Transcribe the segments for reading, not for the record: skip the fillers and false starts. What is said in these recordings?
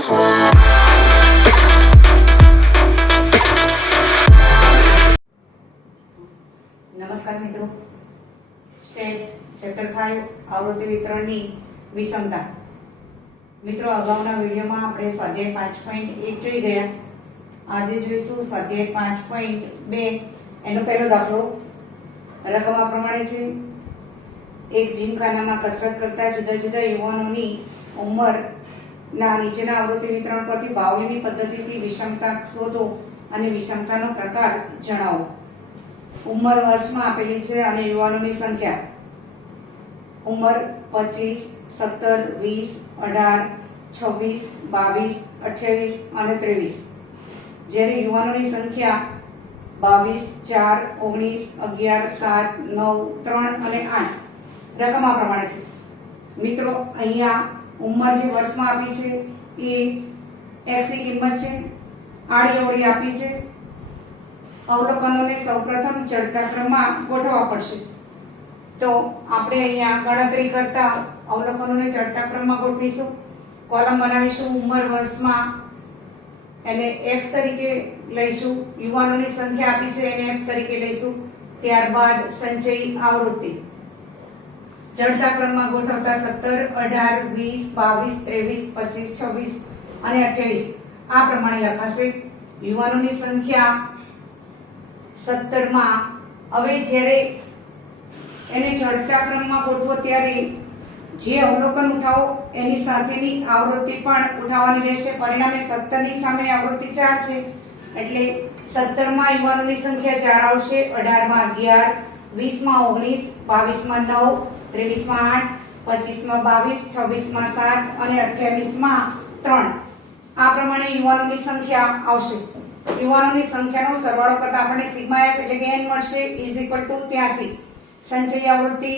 नमस्कार मित्रों, state chapter 5 आवृत्ति वितरणની વિષમતા। મિત્રો, અગાઉના વિડિયોમાં આપણે સ્વાધ્યાય 5.1 જોઈ ગયા। આજે જોઈશું સ્વાધ્યાય 5.2 એનો પહેલો દાખલો। રકમ આ પ્રમાણે છે: એક જીમખાનામાં કસરત કરતા જુદા જુદા યુવાનોની ઉંમરના નીચેના આવૃત્તિ વિતરણ પરથી બાવલીની પદ્ધતિથી વિષમતા શોધો અને વિષમતાનો પ્રકાર જણાવો। ઉંમર વર્ષમાં આપેલી છે અને યુવાનોની સંખ્યા ઉંમર 25, 17, 20, 18, 26, 22, 28 અને 23, જ્યારે યુવાનોની સંખ્યા 22, 4, 19, 11, 7, 9, 3 અને 8। રકમ આ પ્રમાણે છે। મિત્રો, અહીંયા ઉંમર જે વર્ષમાં આપી છે એ x ની કિંમત છે, આડી અવળી આપી છે। અવલોકનોને સૌપ્રથમ ચડતા ક્રમમાં ગોઠવવા પડશે। તો આપણે અહીંયા ગણતરી કરતા અવલોકનોને ચડતા ક્રમમાં ગોઠવીશું। કોલમ બનાવીશું, ઉંમર વર્ષમાં એને x તરીકે લઈશું, યુવાનોની સંખ્યા આપી છે એને f તરીકે લઈશું, ત્યારબાદ સંચય આવૃત્તિ ચડતા ક્રમમાં ગોઠવતા 17, 18, 20, 22, 23, 25, 26 અને 28 આ પ્રમાણે લખાશે। યુવાનોની સંખ્યા 17 માં હવે જ્યારે એને ચડતા ક્રમમાં ગોઠવો ત્યારે જે અવલોકન ઉઠાવો એની સાથેની આવૃત્તિ પણ ઉઠાવવાની રહેશે। પરિણામે 17 ની સામે આવૃત્તિ 4 છે એટલે 17 માં યુવાનોની સંખ્યા 4 આવશે, 18 માં 11, 20 માં 19, 22 માં 9, 23 માં 8, 25 માં 22, 26 માં 7 અને 28 માં 3 આ પ્રમાણે યુવાનોની સંખ્યા આવશે। યુવાનોની સંખ્યાનો સરવાળો કરતા આપણને સિગ્મા f એટલે કે n મળશે = 83। સંચય આવૃત્તિ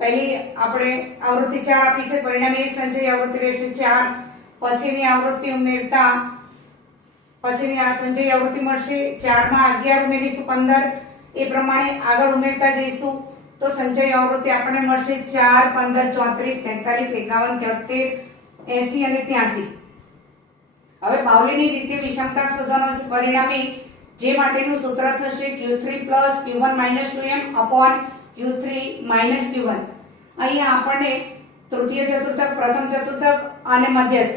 પહેલી આપણે આવૃત્તિ 4 આપી છે, પરિણામે એ સંચય આવૃત્તિ રહેશે 4। પછીની આવૃત્તિ ઉમેરતા પછીની આ સંચય આવૃત્તિ મળશે 4 માં 11 ઉમેરીશું 15, એ પ્રમાણે આગળ ઉમેરતા જઈશું તો સંચય આવૃત્તિ આપણને મળશે 4, 15, 34, 45, 51, 73, 80 અને 83। હવે બાવલીની રીતે વિષમતા શોધવાનો છે। પરિણામે જે માટેનું સૂત્ર થશે q3 + q1 - 2m / q3 - q1। અહીંયા આપણને તૃતીય ચતુર્થક, પ્રથમ ચતુર્થક અને મધ્યસ્થ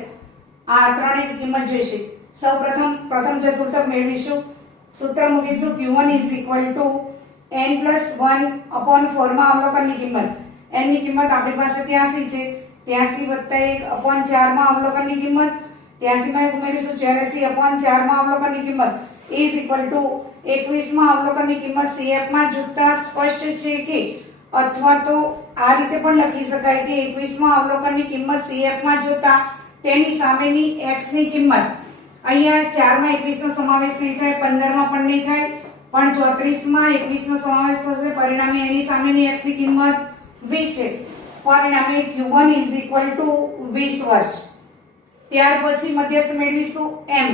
આ ત્રણેય કિંમત જોઈશે। સૌપ્રથમ પ્રથમ ચતુર્થક મેળવીશું, સૂત્ર મૂકીશું q1 = n + 1 / 4 માં અવલોકનની કિંમત, n ની કિંમત આપણી પાસે 83 છે, 83 + 1 / 4 માં અવલોકનની કિંમત, 83 માં ઉમેરીશું 84 / 4 માં અવલોકનની કિંમત = 21 માં અવલોકનની કિંમત CF માં જોતા સ્પષ્ટ છે કે, અથવા તો આ રીતે પણ લખી શકાય કે 21 માં અવલોકનની કિંમત CF માં જોતા તેની સામેની x ની કિંમત, અહીંયા 4 માં 21 નો સમાવેશ નહીં થાય, 15 માં પણ નહીં થાય, પણ 34 માં 21 નો સમાવેશ થશે, પરિણામે એની સામેની x ની કિંમત 20 છે। પરિણામે q1 = 20 વર્ષ। ત્યાર પછી મધ્યસ્થ મેળવીશું m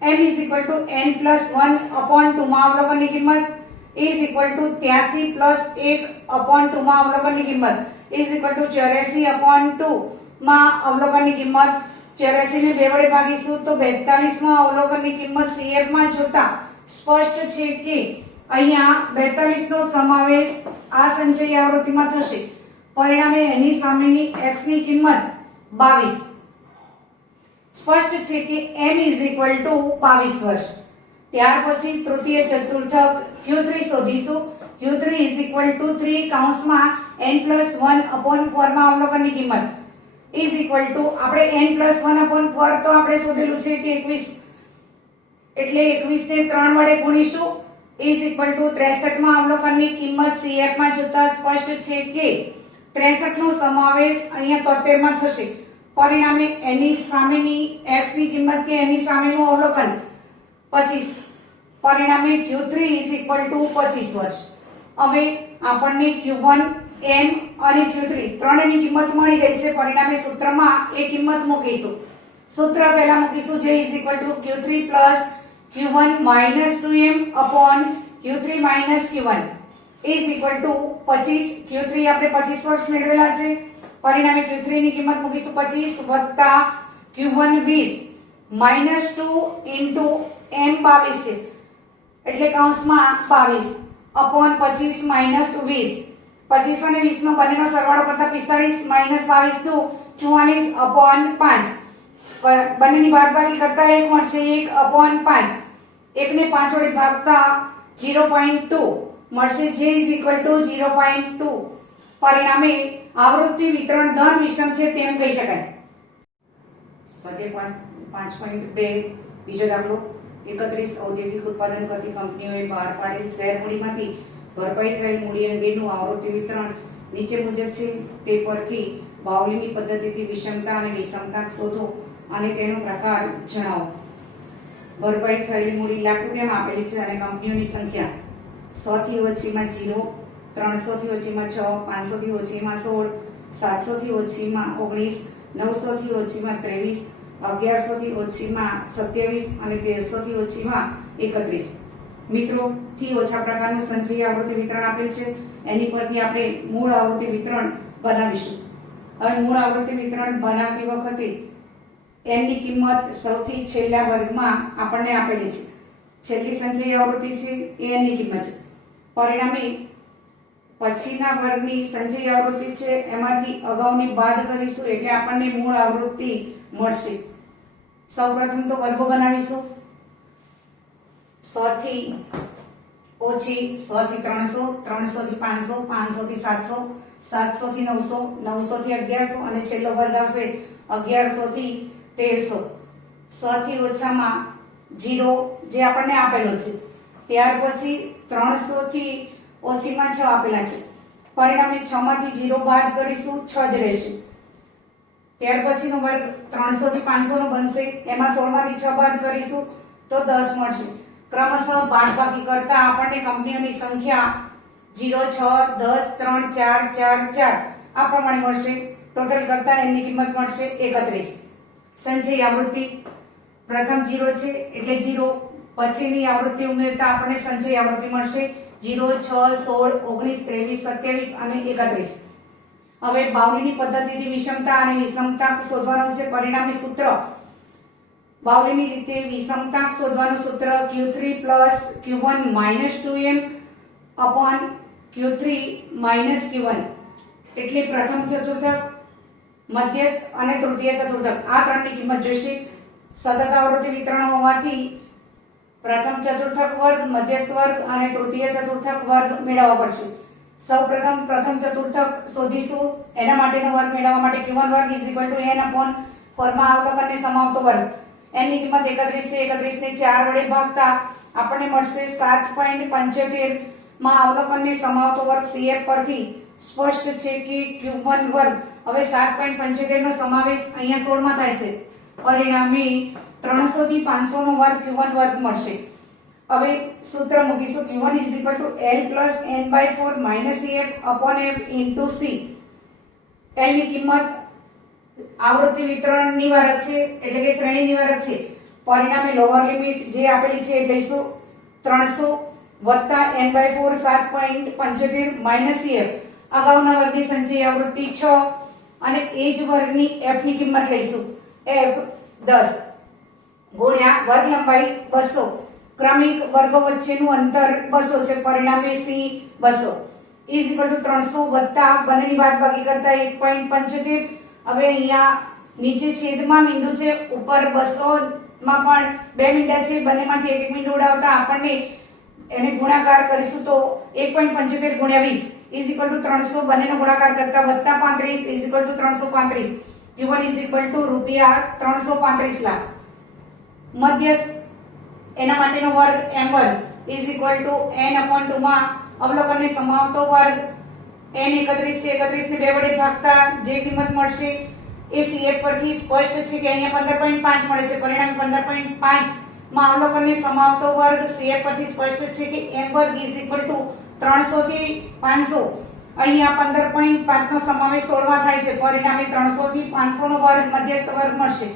= n + 1 / 2 માં અવલોકનની કિંમત = 83 + 1 / 2 માં અવલોકનની કિંમત = 84 / 2 માં અવલોકનની કિંમત। 84 ને 2 વડે ભાગીશું તો 42 માં અવલોકનની કિંમત CF માં જોતા સ્પષ્ટ છે કે અહીંયા 42 નો સમાવેશ આ સંચય આવૃત્તિમાં થશે, પરિણામે એની સામેની x ની કિંમત 22। સ્પષ્ટ છે કે m = 22 વર્ષ। ત્યાર પછી તૃતીય ચતુર્થક q3 શોધીશું। q3 = 3 કૌંસમાં n + 1 / 4 માં અવલોકનની કિંમત આપણે n + 1 / 4 તો આપણે શોધેલું છે કે 21, એટલે 21 ને 3 વડે ગુણીશું = 63 માં અવલોકનની કિંમત CF માં જોતા સ્પષ્ટ છે કે 63 નો સમાવેશ અહીંયા 73 માં થશે, પરિણામે એની સામેની x ની કિંમત કે એની સામેનું અવલોકન 25, પરિણામે q3 = 25 વર્ષ। હવે આપણને q1, m અને q3 ત્રણેયની કિંમત મળી ગઈ છે, પરિણામે સૂત્રમાં એ કિંમત મૂકીશું। સૂત્ર પહેલા મૂકીશું જે = q3 + q1 - 2m / q3 - q1 = 25। q3 આપણે 25 વર્ષ મેળવેલા છે, પરિણામે q3 ની કિંમત મૂકીશું 25 + Q1 20 માઇનસ 2 ઇન્ટુ M 22 છે એટલે કૌંસમાં 22 અપોન 25 માઇનસ 20 25 અને 20 નો બંનેનો સરવાળો કરતા 45 માઇનસ 22 દુ 44 અપોન 5 બંનેની બાદબાકી કરતા 1 મળશે 1 અપોન 5 1 ને 5 વડે ભાગતા 0.2 મળશે જે ઇઝ ઇક્વલ ટુ 0.2 પરિણામે આવૃત્તિ વિતરણ ધન વિષમ છે તેમ કહી શકાય. સ્વાધ્યાય 5.2 બીજો દાખલો 31 ઔદ્યોગિક ઉત્પાદન કરતી કંપનીઓએ બહાર પાડેલ શેર મૂડીમાંથી ભરપાઈ થયેલ મૂડી અંગેનું આવૃત્તિ વિતરણ નીચે મુજબ છે. તે પરથી બાઉલીની પદ્ધતિથી વિષમતા અને વિષમતા શોધો અને તેનો પ્રકાર જણાવો. ભરપાઈ થયેલી મૂડી લાખ રૂપિયામાં આપેલી છે અને કંપનીઓની સંખ્યા 100 થી ઓછીમાં 0, 300 થી ઓછીમાં 6, 500 થી ઓછીમાં 16, 700 થી ઓછીમાં 19, 900 થી ઓછીમાં 23, 1100 થી ઓછીમાં 27 અને 1300 થી ઓછીમાં 31. મિત્રો થી ઓછા પ્રકારનું સંચયી આવૃત્તિ વિતરણ આપેલ છે. એની પરથી આપણે મૂળ આવૃત્તિ વિતરણ બનાવીશું. હવે મૂળ આવૃત્તિ વિતરણ બનાવતી વખતે n ની કિંમત સૌથી છેલ્લા વર્ગમાં આપણને આપેલી છે. છેલ્લી સંચયી આવૃત્તિ છે એ n ની કિંમત છે. પરિણામે પછીના વર્ગની સંચયી આવૃત્તિ છે એમાંથી અગાઉની બાદ કરીશું એટલે આપણને મૂળ આવૃત્તિ મળશે. સૌપ્રથમ તો વર્ગો બનાવીશું. 100 થી ઓછી 100 થી 300, 300 થી 500, 500 થી 700, 700 થી 900, 900 થી 1100 અને છેલ્લો વર્ગ આવશે 1100 થી 1300. 100 થી ઓછામાં 0 જે આપણને આપેલો છે. ત્યાર પછી 300 થી ઓછીમાં 6 આપેલા છે. પરિણામે 6 માંથી 0 બાદ કરીશું 6 જ રહેશે. ત્યાર પછીનો વર્ગ 300 થી 500 નો બનશે. એમાં 16 માંથી 6 બાદ કરીશું તો 10 મળશે. ક્રમશઃ બાદબાકી કરતા આપણને કંપનીઓની સંખ્યા 0, 6, 10, 3, 4, 4, 4 આ પ્રમાણે મળશે. ટોટલ કરતા એની કિંમત મળશે 31. સંચયી આવૃત્તિ પ્રથમ 0 છે એટલે 0, પછીની આવૃત્તિ ઉમેરતા આપણને સંચયી આવૃત્તિ મળશે 0, 6, 16, 19, 23, 27 અને 31. હવે બાઉલીની પદ્ધતિથી વિષમતા અને વિષમતા શોધવાનું છે. પરિણામી સૂત્ર બાઉલીની રીતે વિષમતા શોધવાનું સૂત્ર Q3 Q1 2m upon Q3 Q1 એટલે પ્રથમ ચતુર્થક, મધ્યસ્થ અને તૃતીય ચતુર્થક આ ત્રણની કિંમત જોઈશે. સતત આવૃત્તિ વિતરણ હોવાથી પ્રથમ ચતુર્થક વર્ગ, મધ્યસ્થ વર્ગ અને તૃતીય ચતુર્થક વર્ગ મેળવવા પડશે. સૌપ્રથમ પ્રથમ ચતુર્થક શોધીશું. એના માટેનો વર્ગ મેળવવા માટે Q1 વર્ગ n upon 4 માં અવલોકનને સમાવતો વર્ગ. n ની કિંમત 31 છે. 31 ને 4 વડે ભાગતા આપણને મળશે 7.75 માં અવલોકનને સમાવતો વર્ગ. CF પરથી સ્પષ્ટ છે કે Q1 વર્ગ હવે 7.75 નો સમાવેશ અહીંયા 16 માં થાય છે. પરિણામે 300 થી 500 નો વર્ગ Q1 વર્ગ મળશે. હવે સૂત્ર મૂકીશું. Q1 L + n/4 CF upon F into C. L ની કિંમત આવૃત્તિ વિતરણ નિવારક છે એટલે કે શ્રેણી નિવારક છે. પરિણામે લોઅર લિમિટ જે આપેલી છે એ લઈશું 300 + n/4 7.75 CF. અગાઉના વર્ગની સંચયી આવૃત્તિ 6 અને એ જ વર્ગની f ની કિંમત લઈશું. f 10 ગુણ્યા વર્ગ લંબાઈ 200. ક્રમિક વર્ગો વચ્ચેનું અંતર 200 છે. પરિણામે c 200 = 300 + બંનેની બાદબાકી કરતા 1.75. હવે અહીંયા નીચે છેદમાં મીંડું છે, ઉપર 200 માં પણ બે મીંડા છે, બંનેમાંથી એક એક મીંડું ઉડાવતા આપણને એને ગુણાકાર કરીશું તો 1.75 × 20 = 300. બંનેનો ગુણાકાર કરતા +35 = 335. Q1 રૂપિયા 335 લાખ. મધ્યસ્થ એના માટેનો વર્ગ m1 n/2 માં અવલોકનને સમાવતો વર્ગ. n 31 છે. 31 ને 2 વડે ભાગતા જે કિંમત મળશે એ CF પરથી સ્પષ્ટ છે કે અહીંયા 15.5 મળે છે. પરિણામે 15.5 માં અવલોકનને સમાવતો વર્ગ. CF પરથી સ્પષ્ટ છે કે m2 300 થી 500. અહીંયા 15.5 નો સમાવેશ 16 માં થાય છે. પરિણામે 300 થી 500 નો વર્ગ મધ્યસ્થ વર્ગ મળશે.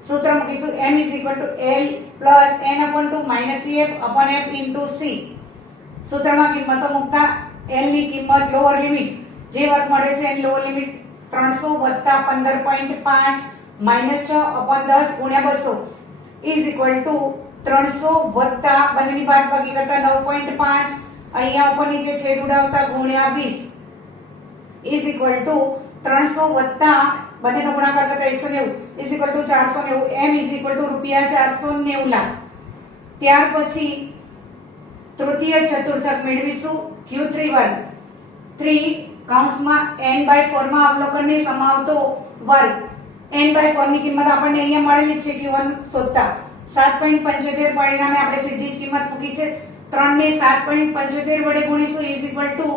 સૂત્ર મૂકીશું. m L + n/2 CF upon F into C. સૂત્રમાં કિંમતો મૂકતા L ની કિંમત લોઅર લિમિટ જે વર્ગ મળે છે એની લોઅર લિમિટ 300 + 15.5 -6/10 ગુણ્યા 200 ઇઝ ઇક્વલ ટુ 300 વત્તા બંનેની બાદબાકી કરતા 9.5 અહીંયા ઉપર નીચે છેદ ઉડાવતા ગુણ્યા 20 ઇઝ ઇક્વલ ટુ 300 વત્તા બંનેનો ગુણાકાર કરતા 190 is equal to 490 m is equal to રૂપિયા 490 લાખ. ત્યાર પછી તૃતીય ચતુર્થક મેળવીશું q3 વર્ગ 3 કૌંસમાં n/4 માં અવલોકનને સમાવતો વર્ગ. n/4 ની કિંમત આપણને અહીંયા મળેલી છે q1 શોધતા 7.75 પરિણામે આપણે સીધી જ કિંમત મૂકી છે. 3 ને 7.75 વડે ગુણીશું ઇઝ ઇક્વલ ટુ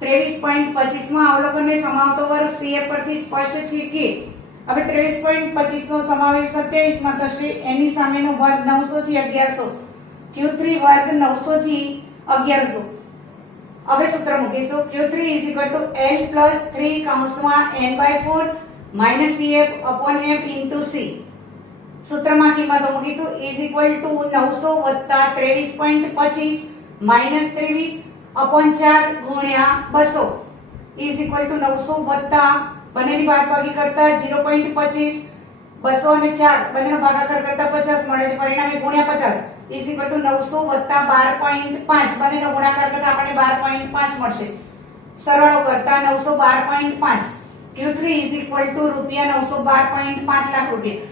23.25 માં અવલોકનને સમાવતો વર્ગ CF પરથી સ્પષ્ટ છે કે હવે 23.25 નો સમાવેશ 27 માં થશે. એની સામેનો વર્ગ 900 થી 1100 q3 વર્ગ 900 થી 1100. હવે સૂત્ર મૂકીશું q3 L + 3 કૌંસમાં n/4 CF/f * c. સૂત્રમાં કિંમતો મૂકીશું ઇઝ ઇક્વલ ટુ 900 વત્તા 23.25 માઈનસ 23/4 ગુણ્યા 200 ઇઝ ઇક્વલ ટુ 900 વત્તા બંનેની બાદબાકી કરતા 0.25 200 અને 4 બંનેનો ભાગાકાર કરતા 50 મળે છે. પરિણામે ગુણ્યા 50 ઇઝ ઇક્વલ ટુ 900 વત્તા 12.5 બંનેનો ગુણાકાર કરતા આપણને 12.5 મળશે. સરવાળો કરતા 912.5 q3 ઇઝ ઇક્વલ ટુ રૂપિયા 912.5 લાખ રૂપિયા.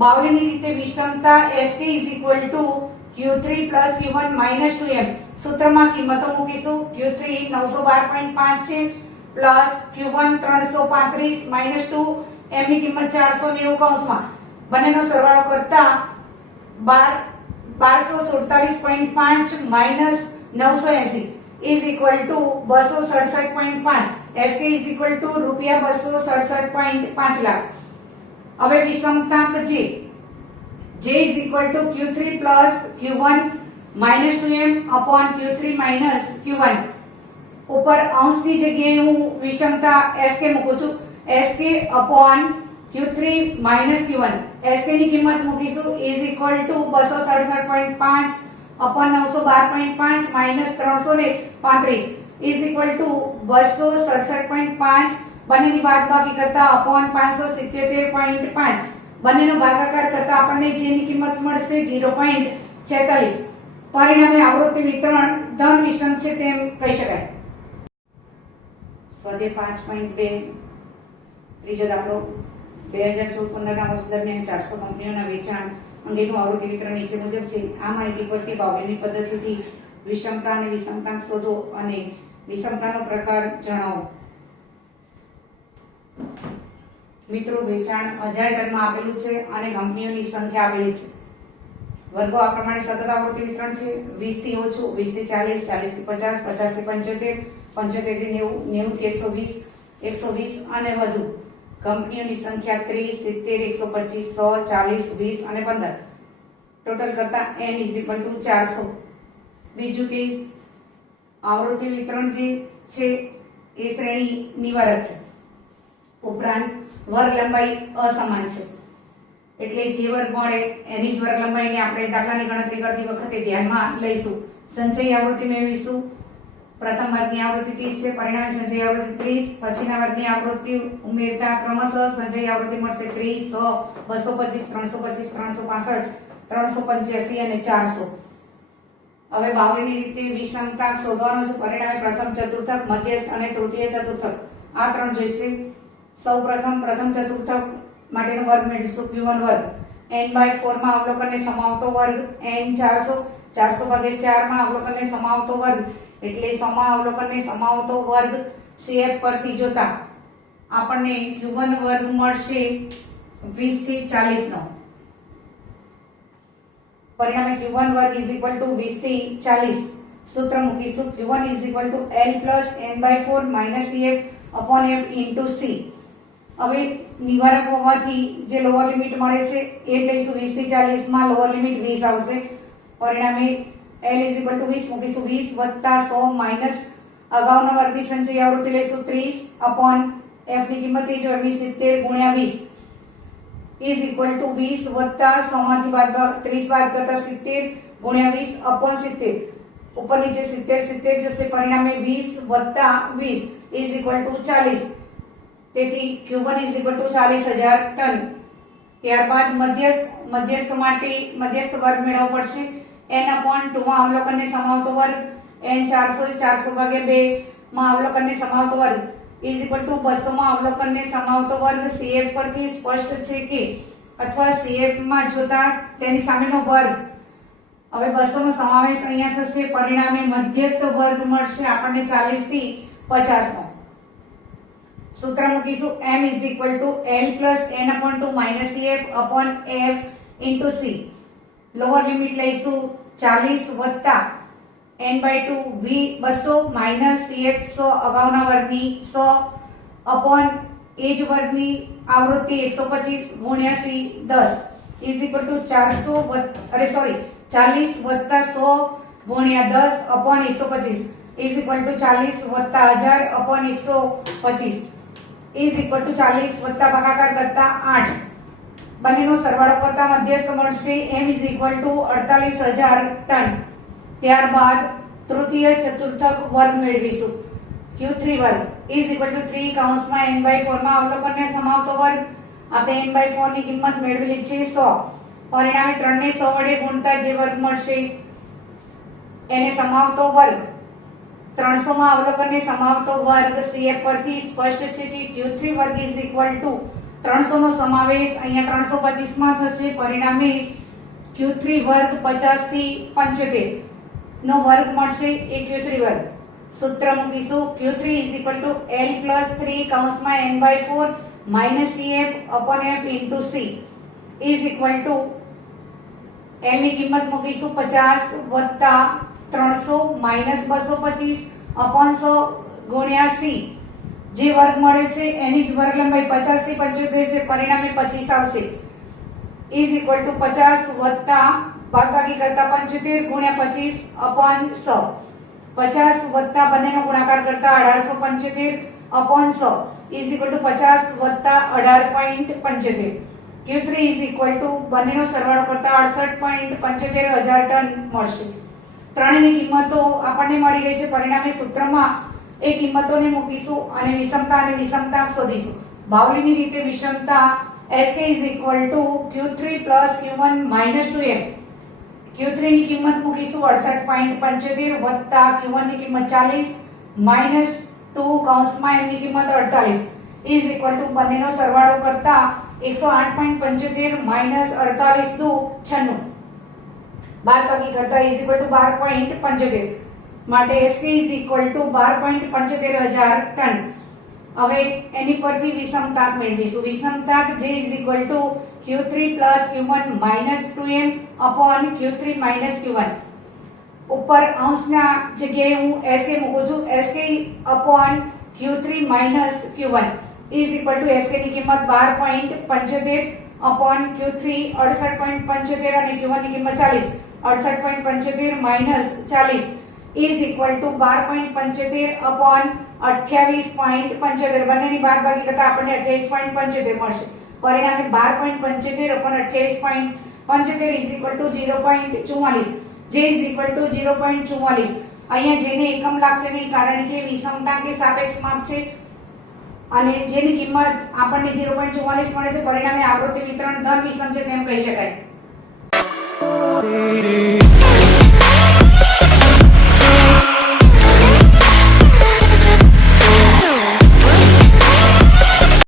બાવલીની રીતે વિષમતા sk is equal to q3 + q1 - 2m. સૂત્રમાં કિંમતો મૂકીશું q3 912.5 છે પ્લસ q1 335 - 2 m ની કિંમત 490 કૌંસમાં બંનેનો સરવાળો કરતા 1247.5 minus 980 is equal to 267.5. sk is equal to રૂપિયા 267.5 લાખ. હવે વિષમતાંક j is equal to q3 plus q1 minus 2m upon q3 minus q1. ઉપર અંશની જગ્યાએ હું વિષમતા sk મૂકું છું. sk upon q3 minus q1. sk ની કિંમત મૂકીશું is equal to 267.5 upon 912.5 minus 335 is equal to 267.5 બંનેની બાદબાકી કરતા અપોન 577.5 બંનેનો ભાગાકાર કરતા આપણને j ની કિંમત મળશે 0.46. પરિણામે આવૃત્તિ વિતરણ ધન વિષમ છે તેમ કહી શકાય. સ્વાધ્યાય 5.2 ત્રીજો દાખલો 2014-15ના વર્ષ દરમિયાન 400 કંપનીઓના વેચાણ અંગેનું આવૃત્તિ વિતરણ નીચે મુજબ છે. આ માહિતી પરથી બાવલીની પદ્ધતિથી વિષમતા અને વિષમતાંક શોધો અને વિષમતાનો પ્રકાર જણાવો. મિત્રો, વેચાણ 1000 ટનમાં આપેલું છે અને કંપનીઓની સંખ્યા આપેલી છે. વર્ગો આ પ્રમાણે સતત આવૃત્તિ વિતરણ છે: 20 થી ઓછું, 20 થી 40, 40 થી 50, 50 થી 75, 75 થી 90, 90 થી 120, 120 અને વધુ. કંપનીઓની સંખ્યા 30, 70, 125, 100, 40, 20 અને 15. ટોટલ કરતા n = 400. બીજું કે આવૃત્તિ વિતરણ જે છે એ શ્રેણી નિવારક છે. ઉપરાંત વર્ગ લંબાઈ અસમાન છે, એટલે જે વર્ગ મળે એની જ વર્ગ લંબાઈને આપણે દાખલાની ગણતરી કરતી વખતે ધ્યાનમાં લઈશું. સંચય આવૃત્તિ મેળવીશું. પ્રથમ વર્ગની આવૃત્તિ 30 છે, પરિણામે સંચય આવૃત્તિ 30. પછીના વર્ગની આવૃત્તિ ઉમેરતા ક્રમશઃ સંચય આવૃત્તિ મળશે 30, 100, 225, 325, 365, 385 અને 400. હવે બાવલીની રીતે વિષમતાંક શોધવાનો છે. પરિણામે પ્રથમ ચતુર્થક, મધ્યસ્થ અને તૃતીય ચતુર્થક આ ત્રણ જોઈશે. સૌપ્રથમ પ્રથમ ચતુર્થક માટેનો વર્ગ મેળવીશું q1 વર્ગ. n/4 માં અવલોકનને સમાવતો વર્ગ n 400, 400/4 માં અવલોકનને સમાવતો વર્ગ એટલે અવલોકનને સમાવતો વર્ગ CF પરથી જોતા આપણને q1 વર્ગ મળશે 20 થી 40 નો. પરિણામે q1 વર્ગ = 20 થી 40. સૂત્ર મૂકીશું q1 L + n/4 CF/f * c. હવે નિવારક હોવાથી જે લોઅર લિમિટ મળે છે એ લઈશું. 20 થી 40 માં લોઅર લિમિટ 20 આવશે. પરિણામે L = 20 મૂકીશું. 20 + 100 માઈનસ અગાઉના વર્ગની સંચય આવૃત્તિ લઈશું 30 f ની કિંમત એ જ વર્ગની 70 ગુણ્યા 20 ઇઝ ઇક્વલ ટુ 20 વત્તા 100 માંથી 30 બાદ કરતા 70 ગુણ્યા 20 / 70. ઉપર નીચે 70 જશે. પરિણામે 20 વત્તા 20 ઇઝ ઇક્વલ ટુ 40. તેથી q1 = 40,000 ટન. ત્યારબાદ મધ્યસ્થ માટે મધ્યસ્થ વર્ગ મેળવવો પડશે. n/2 માં અવલોકનને સમાવતો વર્ગ, n 400 ભાગ્યા 2 માં અવલોકનને સમાવતો વર્ગ ઇઝ ઇક્વલ ટુ 200 માં અવલોકનને સમાવતો વર્ગ. CF પરથી સ્પષ્ટ છે કે અથવા CF માં જોતા તેની સામેનો વર્ગ. હવે 200 નો સમાવેશ અહીંયા થશે, પરિણામે મધ્યસ્થ વર્ગ મળશે આપણને 40 થી 50 નો. સૂત્ર મૂકીશું m is equal to l plus n/2 minus cf upon f into c. Lower limit લઈશું 40 વત્તા n/2 v 200 minus cf 100 અગાઉના વર્ગની 100 upon એ જ વર્ગની આવૃત્તિ 125 ગુણ્યા c 10 is equal to 40 વત્તા 100 ગુણ્યા 10 upon 125 is equal to 40 વત્તા 1000 upon 125 is equal to 40 વત્તા ભાગાકાર કરતા 8. બંનેનો સરવાળો કરતા મધ્યસ્થ મળશે m is equal to 48000 ton. ત્યારબાદ તૃતીય ચતુર્થક વર્ગ મેળવીશું. q3 વર્ગ is equal to 3 કૌંસમાં n/4 માં અવલોકનને સમાવતો વર્ગ. આપણે n/4 ની કિંમત મેળવેલી છે 100. પરિણામે 3 ને 100 વડે ગુણતા જે વર્ગ મળશે એને સમાવતો વર્ગ. 300 માં અવલોકનને સમાવતો વર્ગ CF પરથી સ્પષ્ટ છે કે q3 વર્ગ is equal to 300 નો સમાવેશ અહીંયા 325 માં થશે. પરિણામે q3 વર્ગ 50 થી 75 નો વર્ગ મળશે એ q3 વર્ગ. સૂત્ર મૂકીશું q3 is equal to l plus 3 કૌંસમાં n/4 minus cf upon f into c is equal to l ની કિંમત મૂકીશું 50 વત્તા 300 minus 225 upon 100 ગુણ્યા c. જે વર્ગ મળ્યો છે એની જ વર્ગ લંબાઈ 50 થી 75 છે, પરિણામે 25 આવશે is equal to 50 વત્તા ભાગાકાર કરતા 75 ગુણ્યા 25 upon 100. 50 વત્તા બંનેનો ગુણાકાર કરતા 1875 upon 100 is equal to 50 વત્તા 18.75. q3 is equal to બંનેનો સરવાળો કરતા 68.75 ટન મળશે. ત્રણેયની કિંમતો આપણને મળી ગઈ છે. પરિણામે સૂત્રમાં એ કિંમતોને મૂકીશું અને વિષમતા શોધીશું. બાવલીની રીતે વિષમતા sk is equal to q3 plus q1 minus 2m. q3 ની કિંમત મૂકીશું 68.75 વત્તા q1 ની કિંમત 40 minus 2 કૌંસમાં m ની કિંમત 48 is equal to બંનેનો સરવાળો કરતા 108.75 minus 48 દુ 96 બાદબાકી કરતા is equal to 12.75 માટે sk is equal to 12.75 ton. હવે એની પરથી વિષમતાક મેળવીશું. વિષમતાક j is equal to q3 plus q1 minus 2m upon q3 minus q1. ઉપર અંશના જગ્યાએ હું sk મૂકું છું. sk upon q3 minus q1 is equal to sk ની કિંમત 12.75 upon q3 68.75 અને q1 ની કિંમત 40. 68.75 minus 40 is equal to 12.75 upon 28.75. બંનેની બાદબાકી કરતા આપણને 28.75 મળશે. પરિણામે 12.75 upon 28.75 is equal to 0.44. j is equal to 0.44. અહીંયા જેને એકમ લાગશે નહીં, કારણ કે વિષમતા કે સાપેક્ષ માપ છે અને જેની કિંમત આપણને 0.44 મળે છે. પરિણામે આવૃત્તિ વિતરણ ધન વિષમ છે તેમ કહી શકાય.